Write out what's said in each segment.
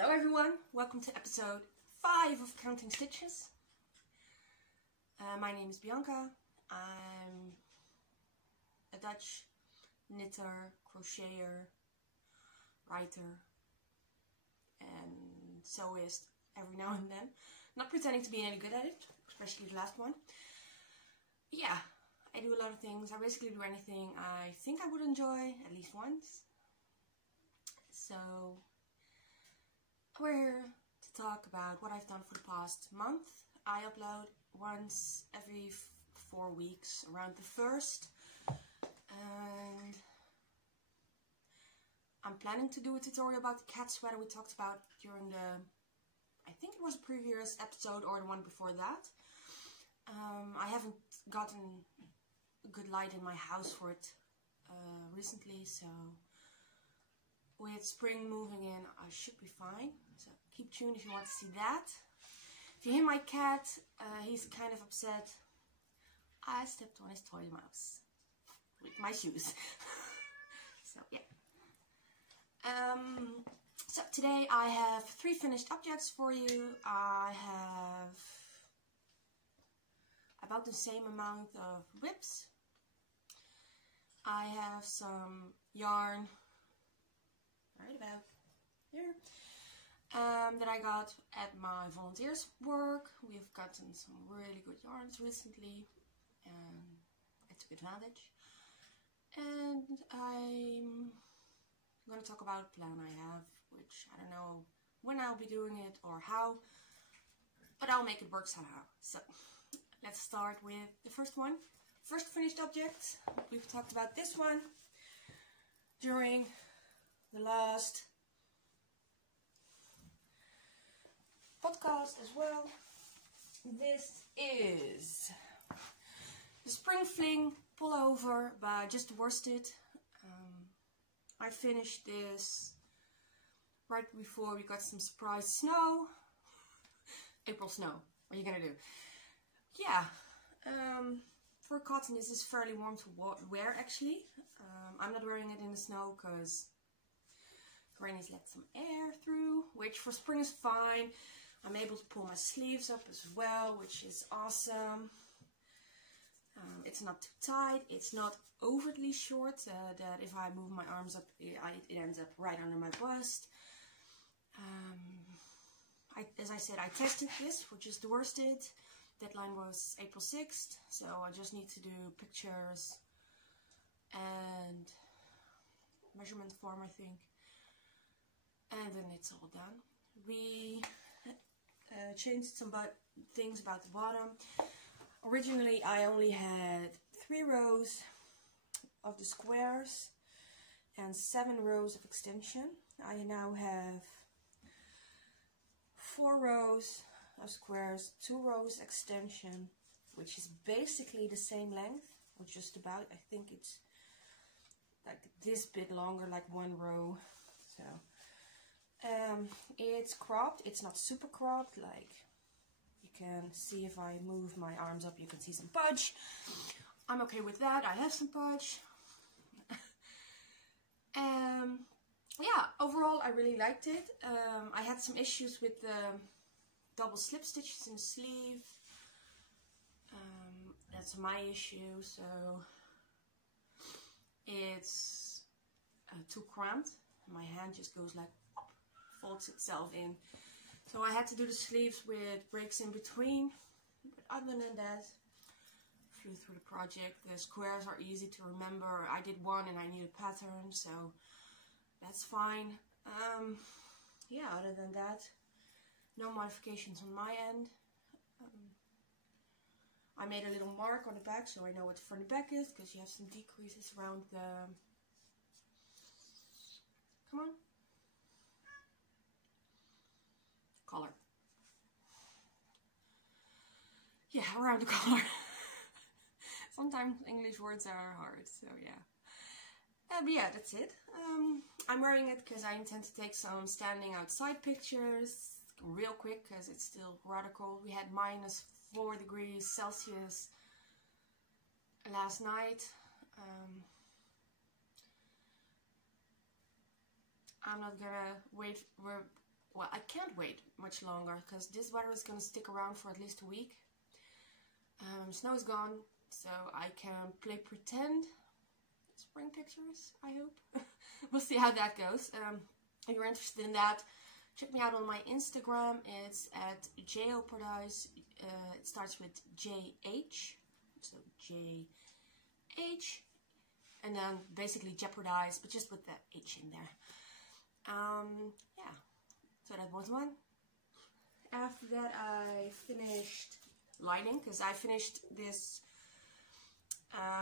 Hello everyone, welcome to episode 5 of Counting Stitches. My name is Bianca. I'm a Dutch knitter, crocheter, writer, and sewist every now and then. Not pretending to be any good at it, especially the last one. But yeah, I do a lot of things. I basically do anything I think I would enjoy at least once. So we're here to talk about what I've done for the past month. I upload once every 4 weeks, around the 1st. And I'm planning to do a tutorial about the cat sweater we talked about during the, I think it was a previous episode or the one before that. I haven't gotten a good light in my house for it recently, so with spring moving in, I should be fine. So keep tuned if you want to see that. If you hear my cat, he's kind of upset. I stepped on his toy mouse with my shoes. So yeah. So today I have 3 finished objects for you. I have about the same amount of whips. I have some yarn right about here that I got at my volunteers work. We've gotten some really good yarns recently and I took advantage. And I'm going to talk about a plan I have, which I don't know when I'll be doing it or how, but I'll make it work somehow. So let's start with the first one. First finished object. We've talked about this one during the last podcast as well. This is the springfling pullover by Just Worsted. I finished this right before we got some surprise snow. April snow. What are you gonna do? Yeah. For cotton, this is fairly warm to wear actually. I'm not wearing it in the snow because Granny's let some air through, which for spring is fine. I'm able to pull my sleeves up as well, which is awesome. It's not too tight, it's not overtly short, that if I move my arms up, it ends up right under my bust. As I said, I tested this for Just Worsted. Deadline was April 6th, so I just need to do pictures and measurement form, I think. And then it's all done. We changed some things about the bottom. Originally I only had 3 rows of the squares and 7 rows of extension. I now have 4 rows of squares, 2 rows extension, which is basically the same length, or just about. I think it's like this bit longer, like 1 row. So it's cropped. It's not super cropped, like you can see if I move my arms up, you can see some pudge. I'm okay with that. I have some pudge. Yeah, overall I really liked it. I had some issues with the double slip stitches in the sleeve. That's my issue, so it's too cramped. My hand just goes like, folds itself in. So I had to do the sleeves with breaks in between. But other than that, flew through the project. The squares are easy to remember. I did one and I need a pattern, so that's fine. Yeah, other than that, no modifications on my end. I made a little mark on the back so I know what the front and back is, because you have some decreases around the... Come on. Collar. Yeah, around the collar. Sometimes English words are hard, so yeah. But yeah, that's it. I'm wearing it because I intend to take some standing outside pictures real quick because it's still rather cold. We had -4 degrees Celsius last night. I'm not gonna well, I can't wait much longer because this weather is going to stick around for at least a week. Snow is gone, so I can play pretend spring pictures, I hope. We'll see how that goes. If you're interested in that, check me out on my Instagram. It's at jeopardize. It starts with JH, so JH, and then basically jeopardize, but just with the H in there. Yeah, so that was one. After that, I finished lining, because I finished this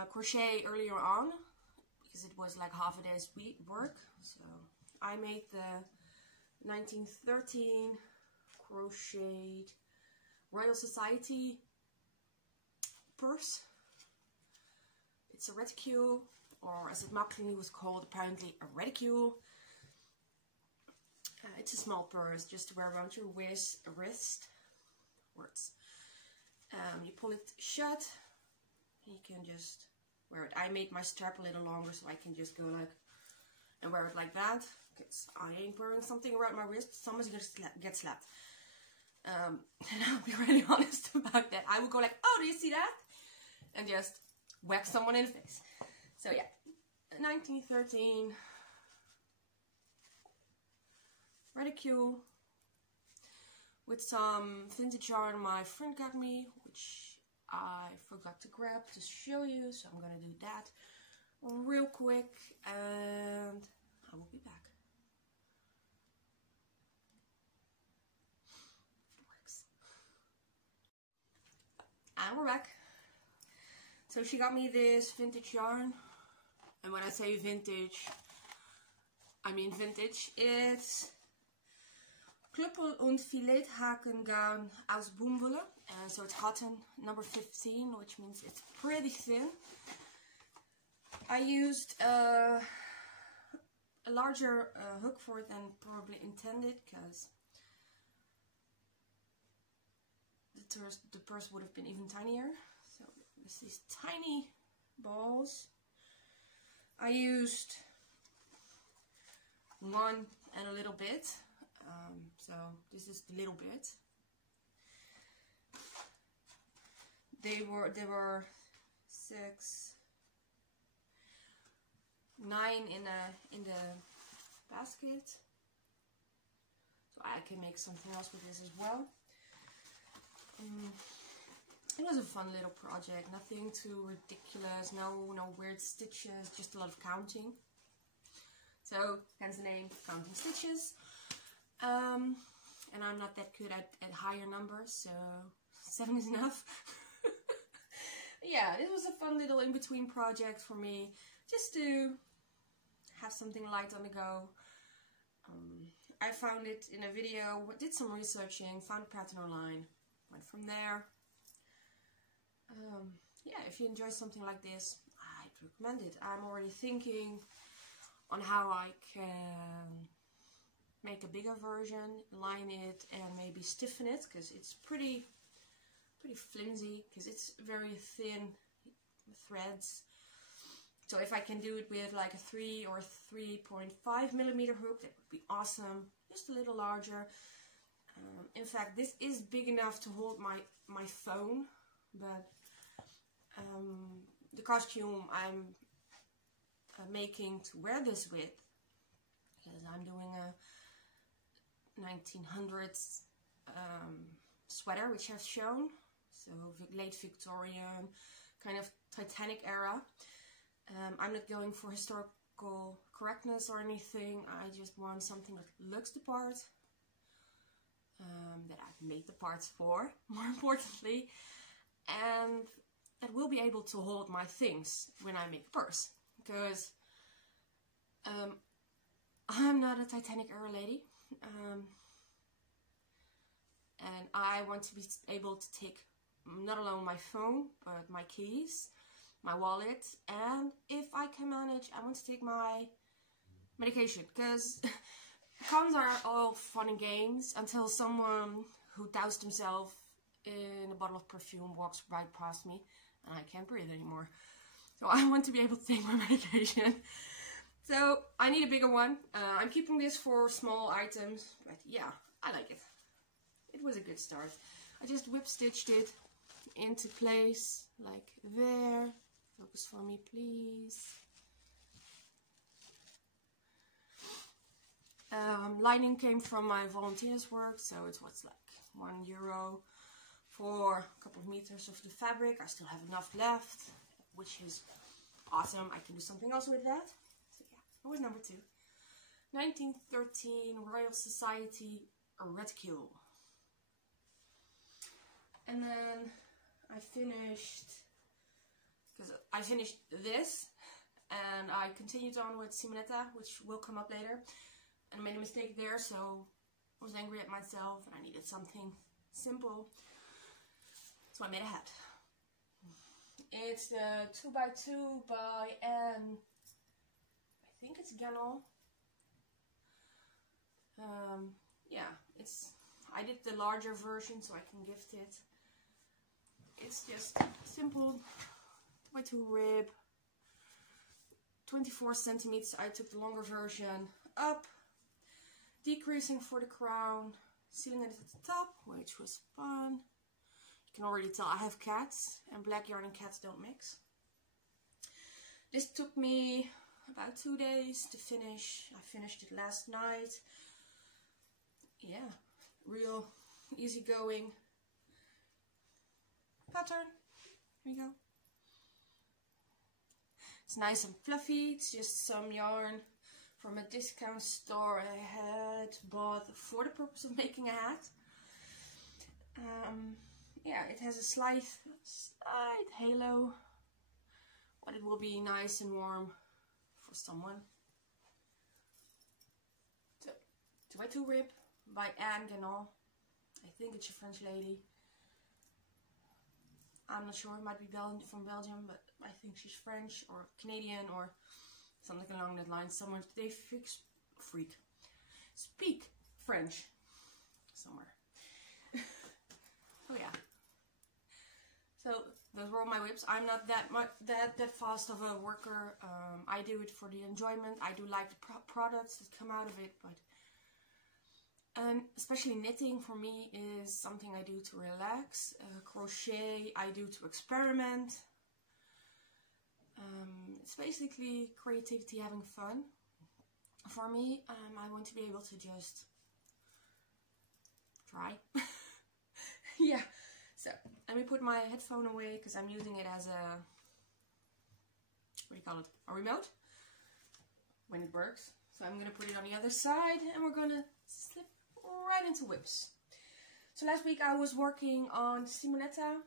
crochet earlier on, because it was like half a day's work. So I made the 1913 crocheted Royal Society purse. It's a reticule, or as it mockingly was called, apparently a reticule. It's a small purse, just to wear around your wrist. Words. You pull it shut, and you can just wear it. I made my strap a little longer, so I can just go like and wear it like that. Because I ain't wearing something around my wrist. Someone's gonna get slapped. And I'll be really honest about that. I would go like, oh, do you see that? And just whack someone in the face. So yeah, 1913 reticule with some vintage yarn my friend got me, which I forgot to grab to show you, so I'm gonna do that real quick and I will be back. And we're back. So she got me this vintage yarn, and when I say vintage, I mean vintage. It's Klüppel- und Filethakengarn aus Baumwolle, so it's cotton, number 15, which means it's pretty thin. I used a larger hook for it than probably intended, because the purse would have been even tinier. So there's these tiny balls. I used one and a little bit. So this is the little bit. There were 6, 9 in the basket. So I can make something else with this as well. It was a fun little project, nothing too ridiculous, no weird stitches, just a lot of counting. So hence the name, counting stitches. And I'm not that good at higher numbers, so 7 is enough. Yeah, it was a fun little in-between project for me, just to have something light on the go. I found it in a video, did some researching, found a pattern online, went from there. Yeah, if you enjoy something like this, I'd recommend it. I'm already thinking on how I can make a bigger version, line it, and maybe stiffen it, because it's pretty flimsy, because it's very thin threads. So if I can do it with like a 3 or 3.5 millimeter hook, that would be awesome. Just a little larger. In fact, this is big enough to hold my phone, but the costume I'm making to wear this with, because I'm doing a 1900s sweater, which I've shown, so late Victorian, kind of Titanic era. I'm not going for historical correctness or anything. I just want something that looks the part, that I've made the parts for, more importantly, and that will be able to hold my things when I make a purse, because I'm not a Titanic era lady, and I want to be able to take not alone my phone, but my keys, my wallet, and if I can manage, I want to take my medication, because cons are all fun and games until someone who doused himself in a bottle of perfume walks right past me and I can't breathe anymore. So I want to be able to take my medication. So I need a bigger one. I'm keeping this for small items, but yeah, I like it. It was a good start. I just whip stitched it into place like there. Focus for me, please. Lining came from my volunteers work, so it was like €1 for a couple of meters of the fabric. I still have enough left, which is awesome. I can do something else with that. So yeah, that was number 2. 1913 Royal Society reticule. And then I finished this, and I continued on with Simonetta, which will come up later. And I made a mistake there, so I was angry at myself, and I needed something simple. So I made a hat. It's the 2x2 by Anne. I think it's Ganol. Yeah, I did the larger version so I can gift it. It's just simple 2x2 rib, 24 centimeters. I took the longer version up, decreasing for the crown, sealing it at the top, which was fun. You can already tell I have cats, and black yarn and cats don't mix. This took me about 2 days to finish. I finished it last night. Yeah, real easygoing pattern. Here you go. It's nice and fluffy. It's just some yarn from a discount store I had bought for the purpose of making a hat. Yeah, it has a slight halo, but it will be nice and warm for someone. So, 2x2 rib by Anne Ganol. I think it's a French lady. I'm not sure, it might be from Belgium, but I think she's French or Canadian or something along that line. Somewhere they speak French somewhere. Oh yeah. So those were all my whips. I'm not that fast of a worker. I do it for the enjoyment. I do like the products that come out of it, but especially knitting for me is something I do to relax. Crochet I do to experiment. It's basically creativity, having fun. For me, I want to be able to just try. Yeah, so let me put my headphone away because I'm using it as a, what do you call it, a remote when it works. So I'm going to put it on the other side and we're going to slip right into whips. So last week I was working on Simonetta.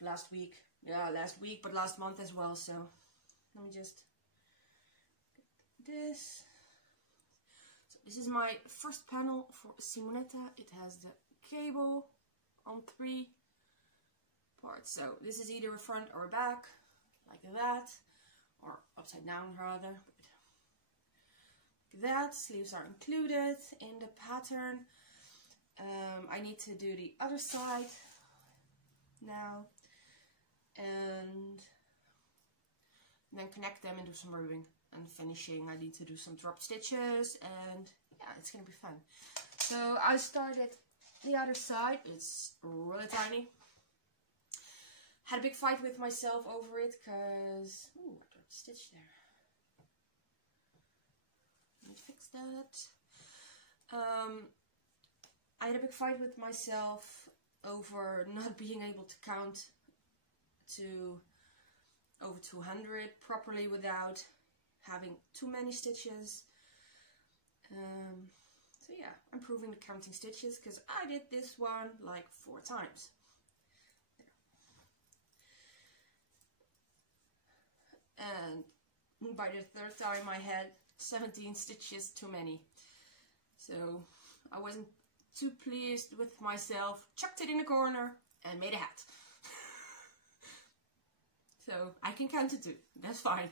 Last week, but last month as well. So let me just get this. So this is my first panel for Simonetta. It has the cable on 3 parts. So this is either a front or a back, like that, or upside down rather. Like that. Sleeves are included in the pattern. I need to do the other side now, and then connect them and do some ribbing and finishing. I need to do some drop stitches, and yeah, it's gonna be fun. So I started the other side. It's really tiny. Had a big fight with myself over it because I dropped a stitch there. Let me fix that. I had a big fight with myself over not being able to count to over 200 properly without having too many stitches. So yeah, I'm improving the counting stitches because I did this one like 4 times. And by the 3rd time I had 17 stitches too many. So I wasn't too pleased with myself, chucked it in the corner and made a hat. So I can count to 2, that's fine.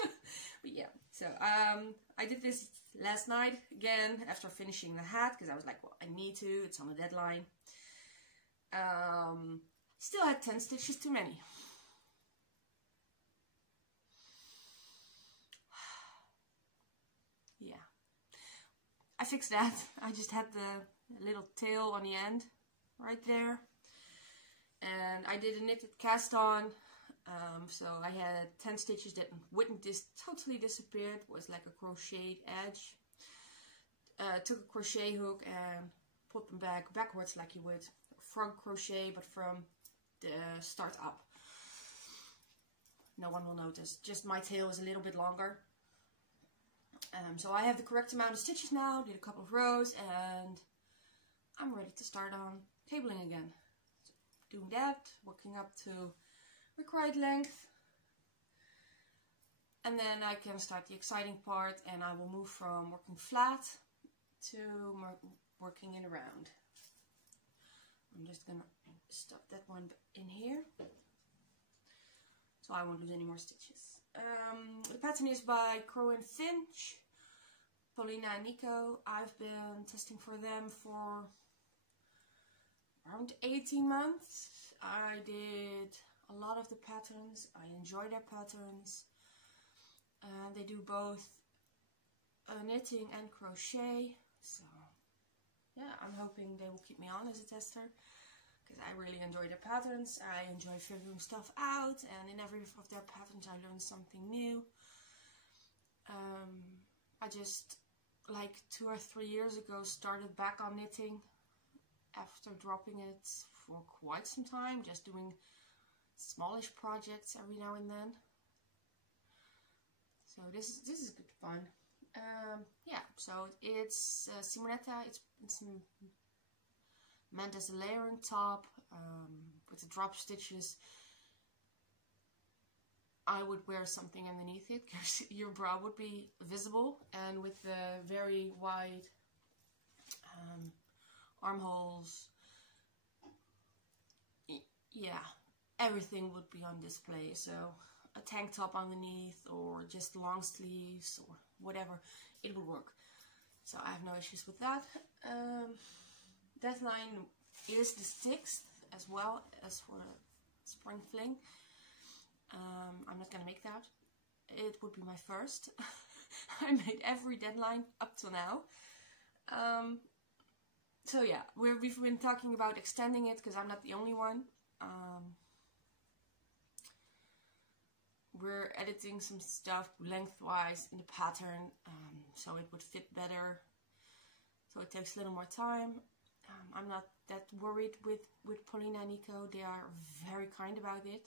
But yeah, so I did this last night again after finishing the hat because I was like, well, I need to, it's on a deadline. Still had 10 stitches too many. Yeah. I fixed that. I just had the little tail on the end right there. And I did a knitted cast on. So I had 10 stitches that wouldn't totally disappeared. It was like a crocheted edge. Took a crochet hook and put them backwards like you would frog crochet, but from the start up. No one will notice. Just my tail is a little bit longer. So I have the correct amount of stitches now. Did a couple of rows and I'm ready to start on cabling again. So doing that, working up to required length. And then I can start the exciting part, and I will move from working flat to working it around. I'm just gonna stuff that one in here, so I won't lose any more stitches. The pattern is by Crow and Finch, Paulina and Nico. I've been testing for them for around 18 months. I did a lot of the patterns. I enjoy their patterns. They do both knitting and crochet. So yeah, I'm hoping they will keep me on as a tester, because I really enjoy their patterns. I enjoy figuring stuff out, and in every of their patterns I learn something new. I just, like 2 or 3 years ago, started back on knitting after dropping it for quite some time, just doing smallish projects every now and then. So this is good fun. Yeah, so it's Simonetta. It's meant as a layering top with the drop stitches. I would wear something underneath it because your bra would be visible, and with the very wide armholes, yeah, everything would be on display. So a tank top underneath, or just long sleeves, or whatever, it would work. So I have no issues with that. Deadline is the 6th as well as for spring fling. I'm not gonna make that. It would be my first. I made every deadline up till now. So yeah, we've been talking about extending it, because I'm not the only one. We're editing some stuff lengthwise in the pattern, so it would fit better. So it takes a little more time. I'm not that worried with Paulina and Nico. They are very kind about it.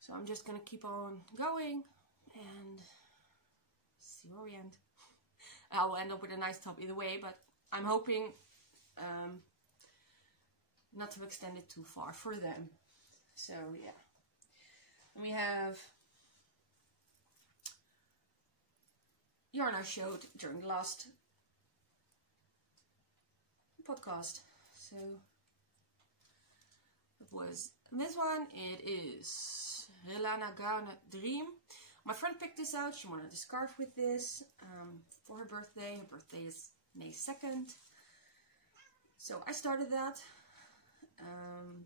So I'm just gonna keep on going and see where we end. I will end up with a nice top either way, but I'm hoping not to extend it too far for them. So yeah. And we have yarn I showed during the last podcast. So it was this one. It is Relana Garnet Dream. My friend picked this out. She wanted a scarf with this for her birthday. Her birthday is May 2nd. So I started that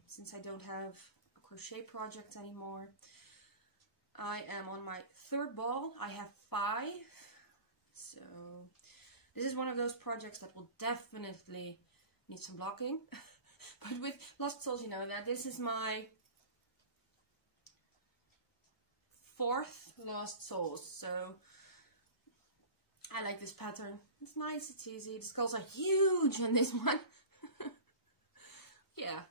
since I don't have a crochet project anymore. I am on my 3rd ball. I have 5. So this is one of those projects that will definitely need some blocking. But with Lost Souls, you know that this is my 4th Lost Souls. So I like this pattern. It's nice, it's easy. The skulls are huge on this one. Yeah.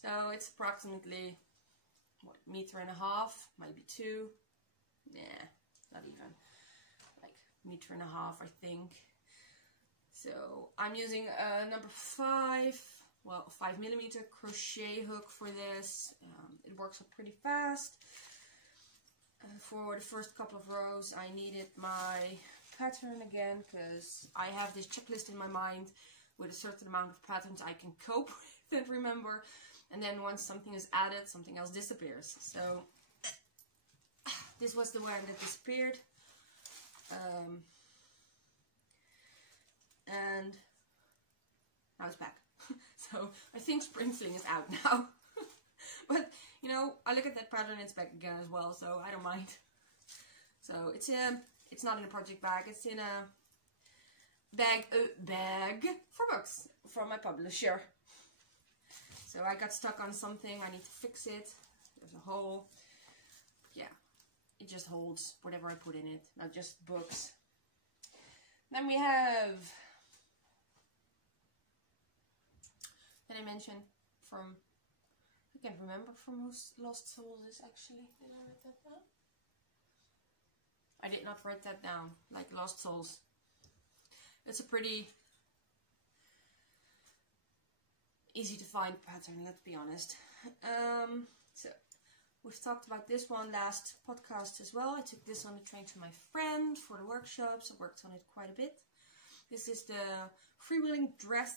So it's approximately, what, 1.5 meters, maybe 2. Nah, not even. Like 1.5 meters, I think. So I'm using a number 5, well, 5mm crochet hook for this. It works up pretty fast. For the first couple of rows, I needed my pattern again, because I have this checklist in my mind with a certain amount of patterns I can cope with and remember. And then once something is added, something else disappears. So this was the one that disappeared. And now it's back. So I think spring fling is out now. But you know, I look at that pattern, it's back again as well, so I don't mind. So it's not in a project bag, it's in a bag for books from my publisher. So I got stuck on something, I need to fix it. There's a hole. Yeah, it just holds whatever I put in it, not just books. Then we have, did I mention from, I can't remember from whose Lost Souls is actually. Did I write that down? I did not write that down, like Lost Souls. It's a pretty easy to find pattern, let's be honest. So we've talked about this one last podcast as well. I took this on the train to my friend for the workshops. I worked on it quite a bit. This is the freewheeling dress,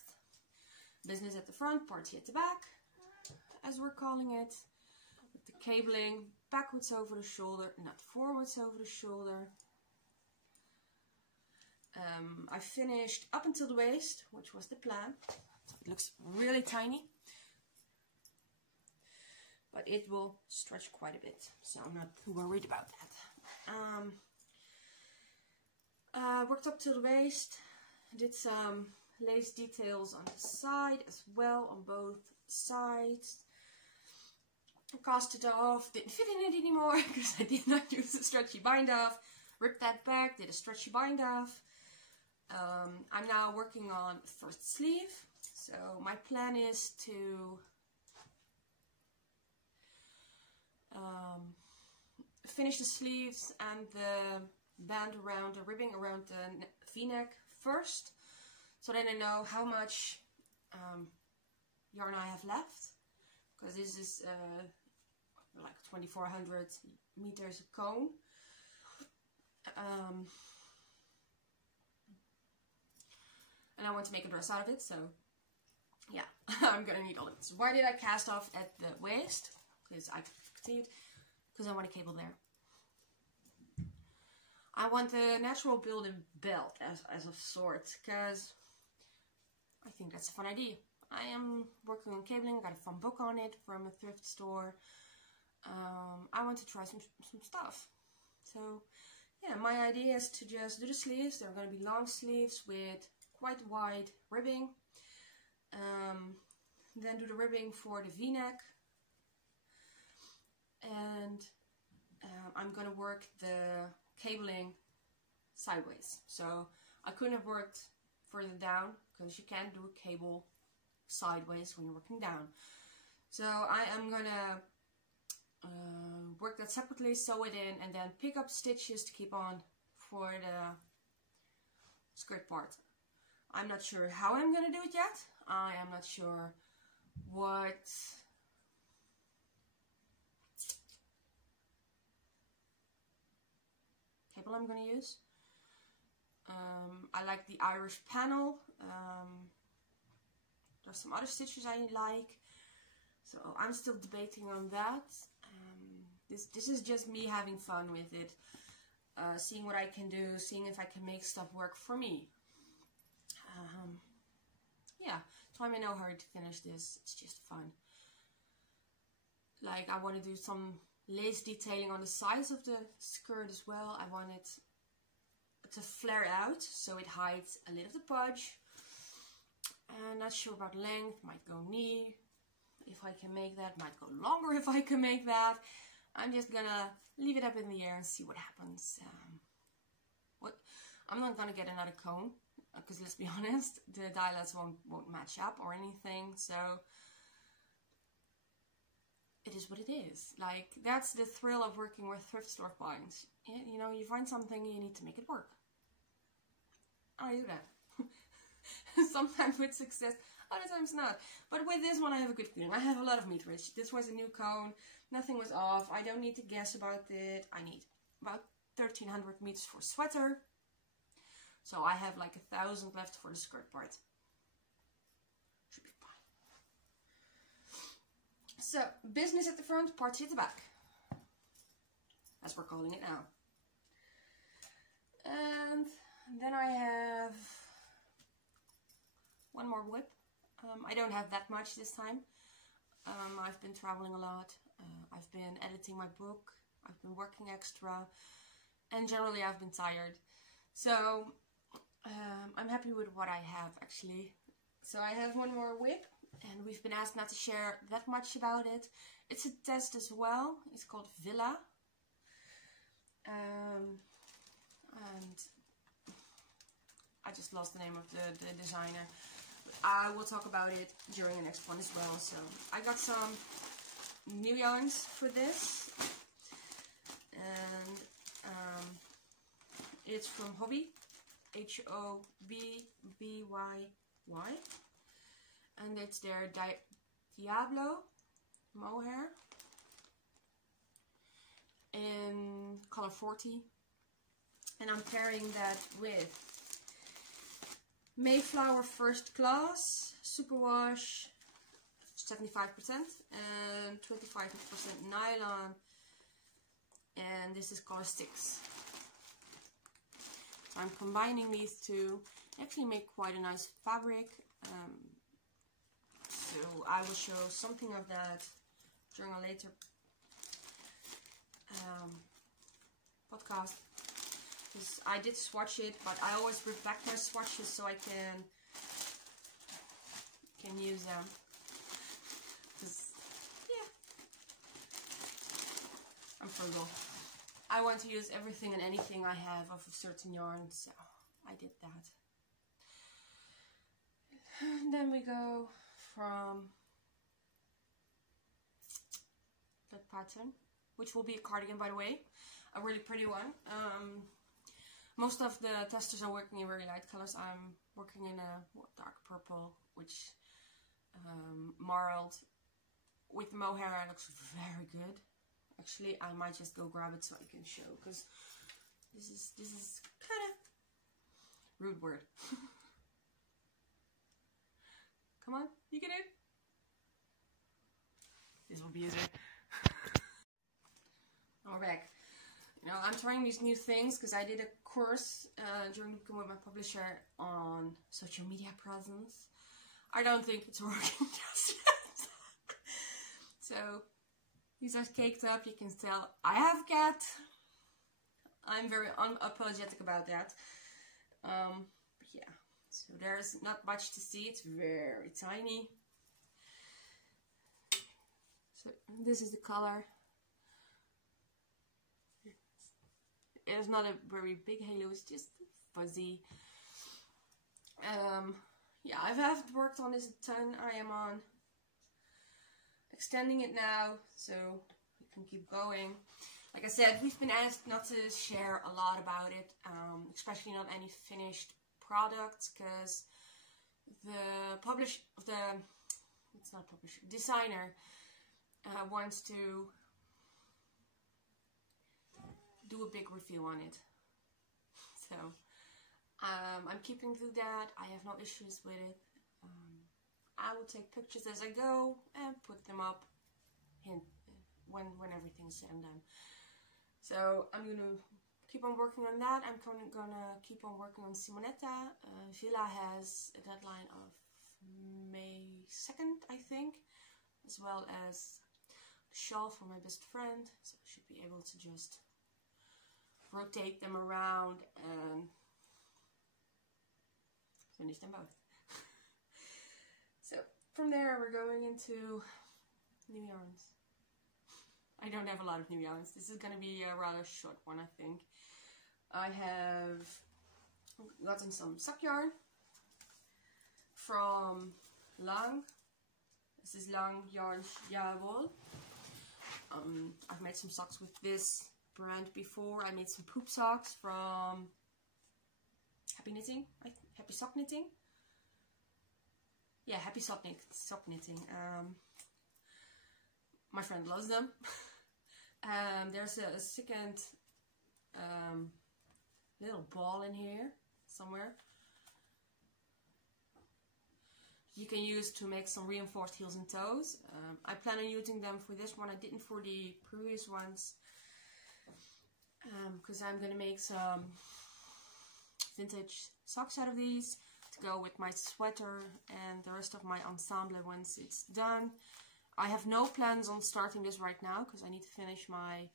business at the front, party at the back, as we're calling it. With the cabling backwards over the shoulder, not forwards over the shoulder. I finished up until the waist, which was the plan. It looks really tiny, but it will stretch quite a bit, so I'm not worried about that. Worked up to the waist, did some lace details on the side as well, on both sides. Cast it off, didn't fit in it anymore because I did not use the stretchy bind off. Ripped that back, did a stretchy bind off. I'm now working on first sleeve. So my plan is to finish the sleeves and the band around, the ribbing around the v-neck first, so then I know how much yarn I have left, because this is like 2400 meters a cone. And I want to make a dress out of it, so yeah, I'm gonna need all of this. Why did I cast off at the waist? Because I could see it. Because I want a cable there. I want a natural build-in belt as of sorts, because I think that's a fun idea. I am working on cabling, got a fun book on it from a thrift store. I want to try some stuff. So yeah, my idea is to just do the sleeves. They're going to be long sleeves with quite wide ribbing. Then do the ribbing for the v-neck, and I'm gonna work the cabling sideways. So I couldn't have worked further down because you can't do a cable sideways when you're working down. So I am gonna work that separately, sew it in, and then pick up stitches to keep on for the skirt part. I'm not sure how I'm gonna do it yet. I am not sure what cable I'm gonna use. I like the Irish panel. There's some other stitches I like, so I'm still debating on that. This is just me having fun with it, seeing what I can do, seeing if I can make stuff work for me. Yeah, so I'm in no hurry to finish this. It's just fun. Like, I want to do some lace detailing on the sides of the skirt as well. I want it to flare out so it hides a little of the pudge. I'm not sure about length. Might go knee if I can make that. Might go longer if I can make that. I'm just gonna leave it up in the air and see what happens. I'm not gonna get another cone, because let's be honest, the dialects won't match up or anything, so it is what it is. Like, that's the thrill of working with thrift store finds. You know, you find something, you need to make it work. I do that. Sometimes with success, other times not. But with this one I have a good feeling. I have a lot of meterage. This was a new cone, nothing was off, I don't need to guess about it. I need about 1300 meters for sweater. So I have like 1,000 left for the skirt part. Should be fine. So, business at the front, party at the back. As we're calling it now. And then I have one more whip. I don't have that much this time. I've been traveling a lot. I've been editing my book. I've been working extra. And generally I've been tired. So I'm happy with what I have actually. So I have one more whip, and we've been asked not to share that much about it. It's a test as well. It's called Villa. And I just lost the name of the designer. I will talk about it during the next one as well. So I got some new yarns for this, and it's from Hobby, Hobbyy, and it's their Diablo mohair in color 40, and I'm pairing that with Mayflower First Class Superwash 75% and 25% nylon, and this is color 6. So I'm combining these two. They actually make quite a nice fabric. So I will show something of that during a later podcast. Because I did swatch it, but I always bring back my swatches so I can use them. Because, yeah, I'm frugal. I want to use everything and anything I have of a certain yarn, so I did that. And then we go from that pattern, which will be a cardigan, by the way, a really pretty one. Most of the testers are working in very light colors. I'm working in a dark purple, which marled with mohair looks very good. Actually, I might just go grab it so I can show, because this is kind of rude word. Come on, you get it. This will be easy. We're back. You know, I'm trying these new things because I did a course during the weekend with my publisher on social media presence. I don't think it's working just yet. So these are caked up. You can tell I have a cat. I'm very unapologetic about that. But yeah, so there's not much to see. It's very tiny. So this is the color. It's not a very big halo, it's just fuzzy. Yeah, I haven't worked on this a ton. I am on extending it now, so we can keep going. Like I said, we've been asked not to share a lot about it, especially not any finished products, because the designer wants to do a big review on it. So I'm keeping to that. I have no issues with it. I will take pictures as I go and put them up when everything's said and done. So I'm gonna keep on working on that. I'm gonna keep on working on Simonetta. Villa has a deadline of May 2nd, I think, as well as the shawl for my best friend. So I should be able to just rotate them around and finish them both. So from there we're going into new yarns. I don't have a lot of new yarns. This is going to be a rather short one, I think. I have gotten some sock yarn from Lang. This is Lang Yarn Jawohl. I've made some socks with this brand before. I made some poop socks from Happy Knitting, Happy Sock Knitting. Yeah, Happy Sock Knitting. My friend loves them. There's a second little ball in here somewhere. You can use to make some reinforced heels and toes. I plan on using them for this one. I didn't for the previous ones. Because I'm going to make some vintage socks out of these to go with my sweater and the rest of my ensemble once it's done. I have no plans on starting this right now because I need to finish my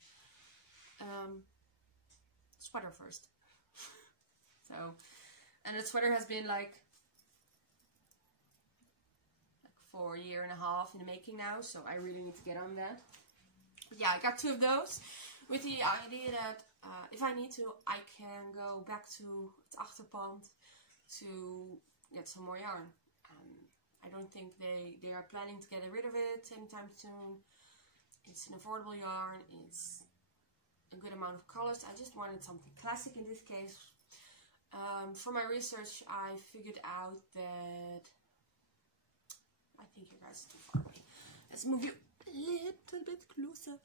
sweater first. So And the sweater has been like for a year and a half in the making now, so I really need to get on that. But yeah, I got 2 of those with the idea that if I need to, I can go back to het achterpand to get some more yarn. I don't think they are planning to get rid of it anytime soon. It's an affordable yarn, it's a good amount of colors. I just wanted something classic in this case. For my research, I figured out that I think you guys are too far away. Let's move you a little bit closer.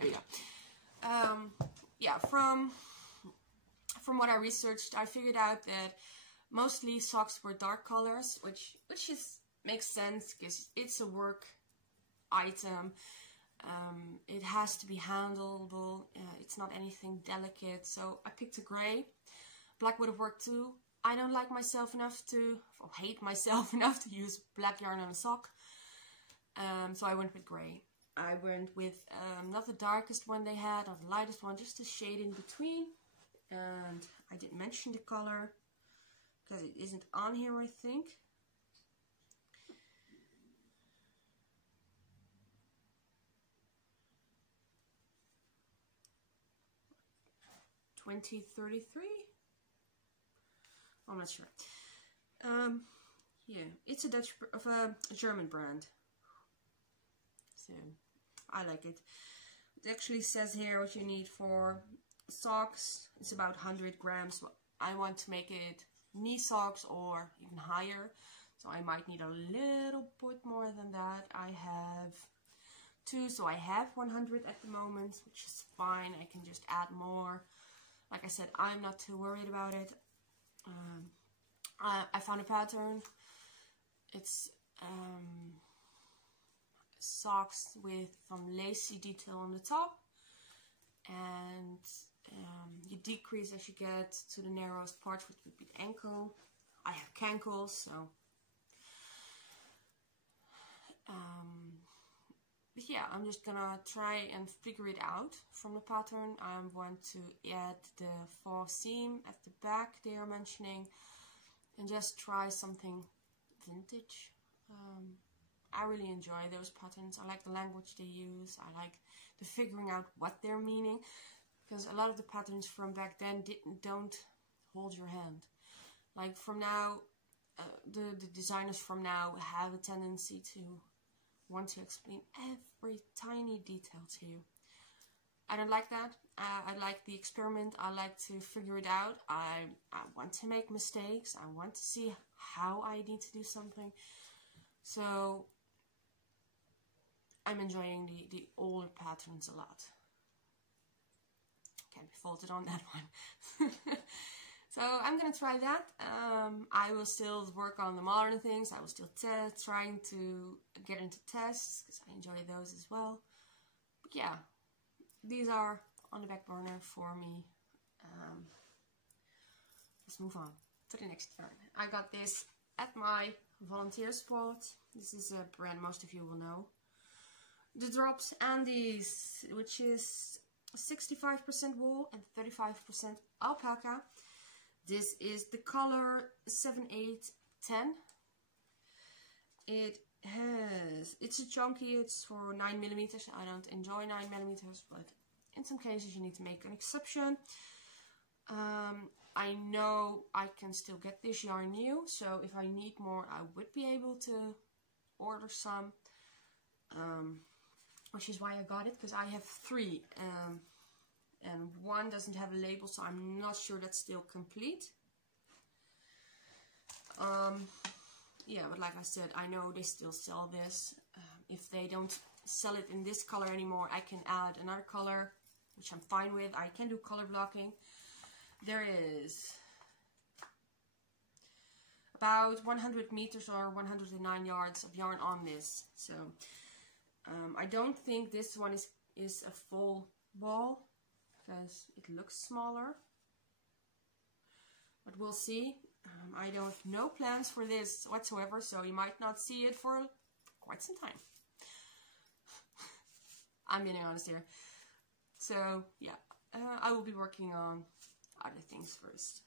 There you go. Yeah, from what I researched, I figured out that mostly socks were dark colors, which makes sense because it's a work item. It has to be handleable. It's not anything delicate, so I picked a grey. Black would have worked too. I don't like myself enough to, or hate myself enough to use black yarn on a sock. So I went with grey. I went with not the darkest one they had, not the lightest one, just a shade in between. And I didn't mention the color because it isn't on here, I think. $20.33. I'm not sure. Yeah, it's a German brand. So I like it. It actually says here what you need for socks. It's about 100 grams. I want to make it knee socks or even higher, so I might need a little bit more than that. I have 2, so I have 100 at the moment, which is fine. I can just add more. Like I said, I'm not too worried about it. I found a pattern. It's socks with some lacy detail on the top, and you decrease as you get to the narrowest part, which would be the ankle. I have cankles, so but yeah, I'm just gonna try and figure it out from the pattern. I want to add the faux seam at the back they are mentioning, and just try something vintage. I really enjoy those patterns. I like the language they use. I like the figuring out what they're meaning, because a lot of the patterns from back then don't hold your hand. Like from now, the designers from now have a tendency to want to explain every tiny detail to you. I don't like that. I like the experiment. I like to figure it out. I want to make mistakes. I want to see how I need to do something. So I'm enjoying the older patterns a lot. Can't be faulted on that one. So I'm gonna try that. I will still work on the modern things. I will still trying to get into tests because I enjoy those as well. But yeah, these are on the back burner for me. Let's move on to the next yarn. I got this at my volunteer spot. This is a brand most of you will know. The Drops Andes, which is 65% wool and 35% alpaca. This is the color 7810. It's a chunky, it's for 9mm. I don't enjoy 9mm, but in some cases you need to make an exception. I know I can still get this yarn new, so if I need more I would be able to order some. Which is why I got it, because I have 3. And one doesn't have a label, so I'm not sure that's still complete. Yeah, but like I said, I know they still sell this. If they don't sell it in this color anymore, I can add another color, which I'm fine with. I can do color blocking. There is about 100 meters or 109 yards of yarn on this. So I don't think this one is a full ball, because it looks smaller, but we'll see. I don't have no plans for this whatsoever, so you might not see it for quite some time. I'm being honest here. So yeah, I will be working on other things first.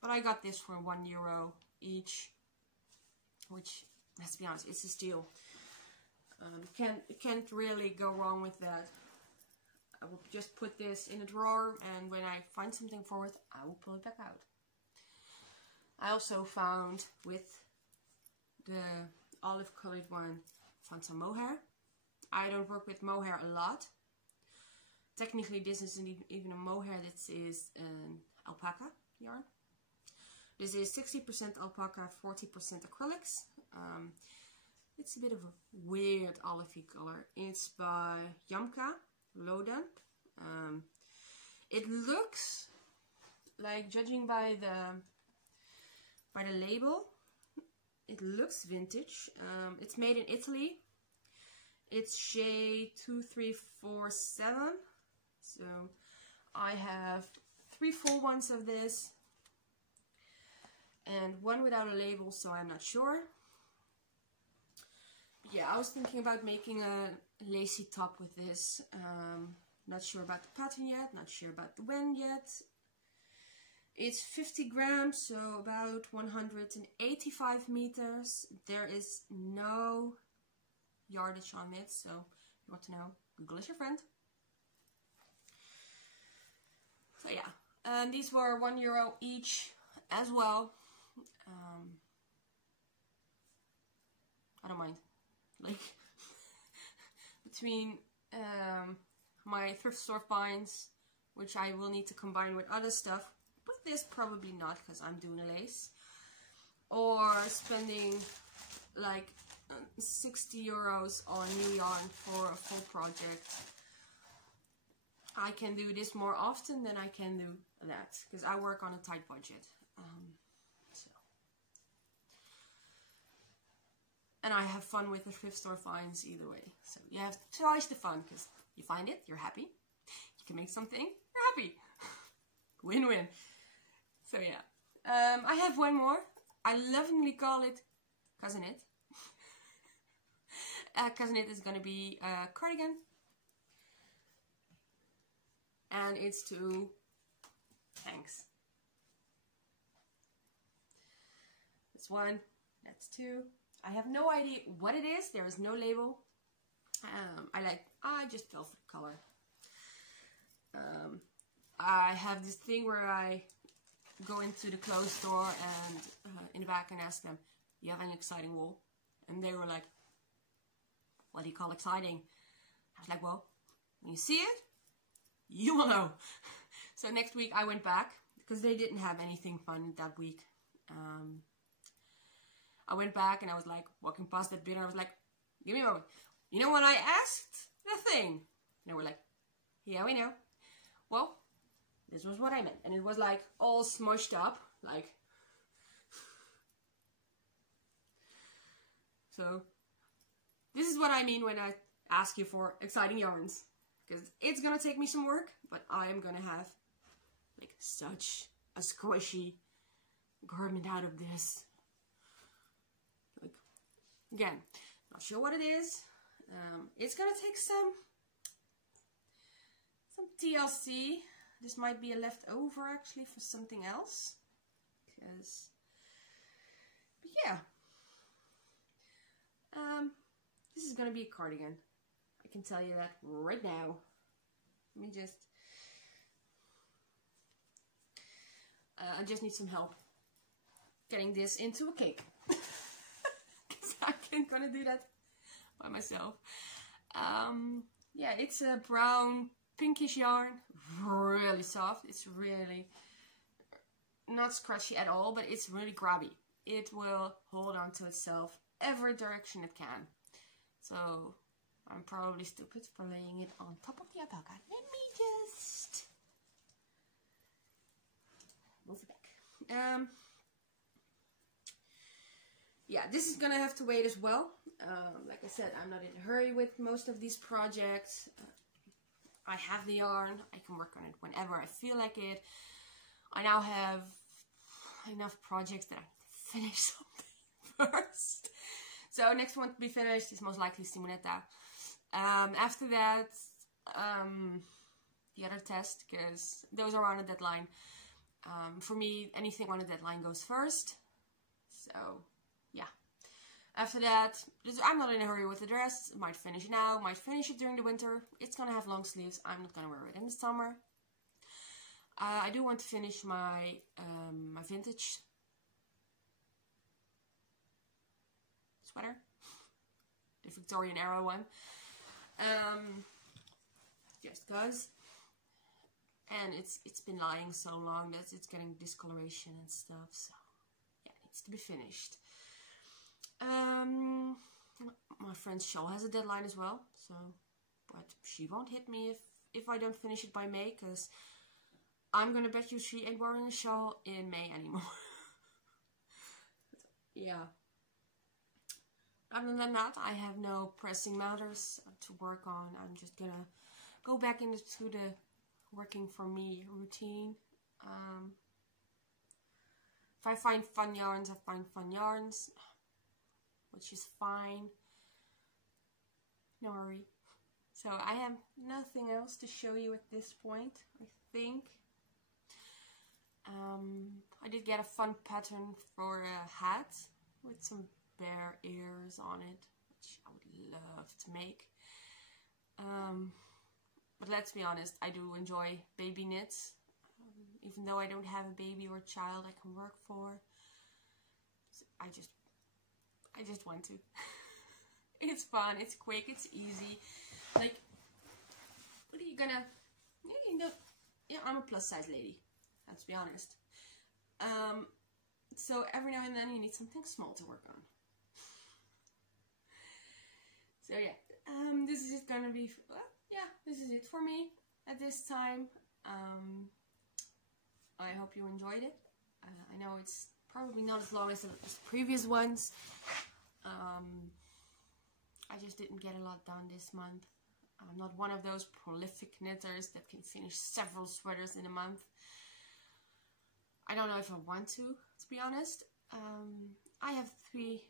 But I got this for €1 each, which, let's be honest, it's a steal. Can't really go wrong with that. I will just put this in a drawer, and when I find something for it, I will pull it back out. I also found, with the olive colored one, found some mohair. I don't work with mohair a lot. Technically this isn't even a mohair, this is an alpaca yarn. This is 60% alpaca, 40% acrylics. It's a bit of a weird olivey color. It's by Yamka Loden. It looks like, judging by the label, it looks vintage. It's made in Italy. It's shade 2347. So I have 3 full ones of this and one without a label, so I'm not sure. But yeah, I was thinking about making a lacy top with this. Not sure about the pattern yet, not sure about the when yet. It's 50 grams, so about 185 meters. There is no yardage on it, so if you want to know, Google is your friend. So yeah, and these were €1 each as well. I don't mind. Like, between my thrift store finds, which I will need to combine with other stuff, with this probably not, because I'm doing a lace, or spending like €60 on new yarn for a full project, I can do this more often than I can do that, because I work on a tight budget. And I have fun with the thrift store finds either way. So you have twice the fun, because you find it, you're happy. You can make something, you're happy. Win-win. So yeah. I have one more. I lovingly call it Cousinette. Cousinette is going to be a cardigan. And it's 2 tanks. That's 1, that's 2. I have no idea what it is. There is no label. I just fell for the color. I have this thing where I go into the clothes store and in the back and ask them, "Do you have any exciting wool?" And they were like, "What do you call exciting?" I was like, "Well, when you see it, you will know." So next week I went back because they didn't have anything fun that week. I went back and I was like walking past that bin and I was like, "Give me a moment. You know when I asked the thing?" And they were like, "Yeah, we know." Well, this was what I meant. And it was like all smushed up. Like, so this is what I mean when I ask you for exciting yarns. Because it's gonna take me some work, but I am gonna have like such a squishy garment out of this. Like, again, not sure what it is. It's gonna take some TLC. This might be a leftover actually for something else. But yeah. This is gonna be a cardigan. I can tell you that right now. Let me just... I just need some help getting this into a cake. Because I can't gonna do that by myself. Yeah, it's a brown pinkish yarn. Really soft. It's really not scratchy at all, but it's really grabby. It will hold on to itself every direction it can. So I'm probably stupid for laying it on top of the alpaca. Let me just move it back. Yeah, this is gonna have to wait as well. Like I said, I'm not in a hurry with most of these projects. I have the yarn. I can work on it whenever I feel like it. I now have enough projects that I need to finish something first. So next one to be finished is most likely Simonetta. After that, the other test, because those are on a deadline. For me, anything on a deadline goes first. So, yeah. After that, I'm not in a hurry with the dress. Might finish now, might finish it during the winter. It's gonna have long sleeves. I'm not gonna wear it in the summer. I do want to finish my my vintage sweater, the Victorian era one. Just cause, and it's been lying so long that it's getting discoloration and stuff. So yeah, it needs to be finished. My friend's shawl has a deadline as well, so but she won't hit me if I don't finish it by May, cause I'm gonna bet you she ain't wearing a shawl in May anymore. Yeah. Other than that, I have no pressing matters to work on. I'm just gonna go back into the working for me routine. If I find fun yarns, I find fun yarns, which is fine. No worry. So I have nothing else to show you at this point, I think. I did get a fun pattern for a hat with some bear ears on it, which I would love to make. But let's be honest, I do enjoy baby knits. Even though I don't have a baby or a child I can work for, I just want to. It's fun, it's quick, it's easy. Like, what are you gonna... Yeah, I'm a plus size lady, let's be honest. So every now and then you need something small to work on. So yeah, this is just gonna be... yeah, this is it for me at this time. I hope you enjoyed it. I know it's probably not as long as the previous ones. I just didn't get a lot done this month. I'm not one of those prolific knitters that can finish several sweaters in a month. I don't know if I want to be honest. I have three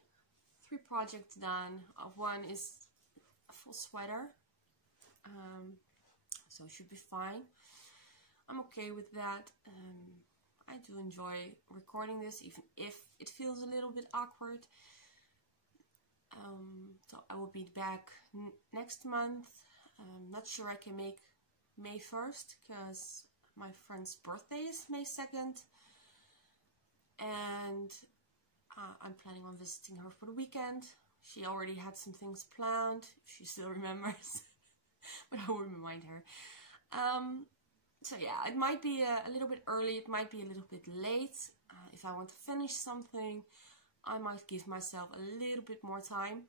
projects done. One is a full sweater, so it should be fine. I'm okay with that. I do enjoy recording this, even if it feels a little bit awkward. So I will be back next month. Not sure I can make May 1st, because my friend's birthday is May 2nd. And I'm planning on visiting her for the weekend. She already had some things planned, if she still remembers. But I will remind her. So yeah, it might be a little bit early, it might be a little bit late. If I want to finish something, I might give myself a little bit more time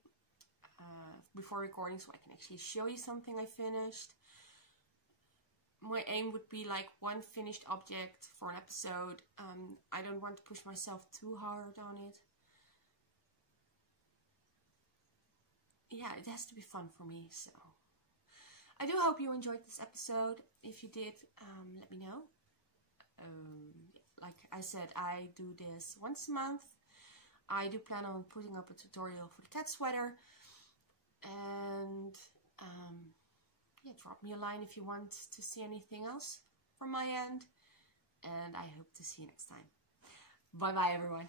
before recording, so I can actually show you something I finished. My aim would be like one finished object for an episode. I don't want to push myself too hard on it. Yeah, it has to be fun for me, so... I do hope you enjoyed this episode. If you did, let me know. Like I said, I do this once a month. I do plan on putting up a tutorial for the cat sweater. And yeah, drop me a line if you want to see anything else from my end. And I hope to see you next time. Bye bye everyone.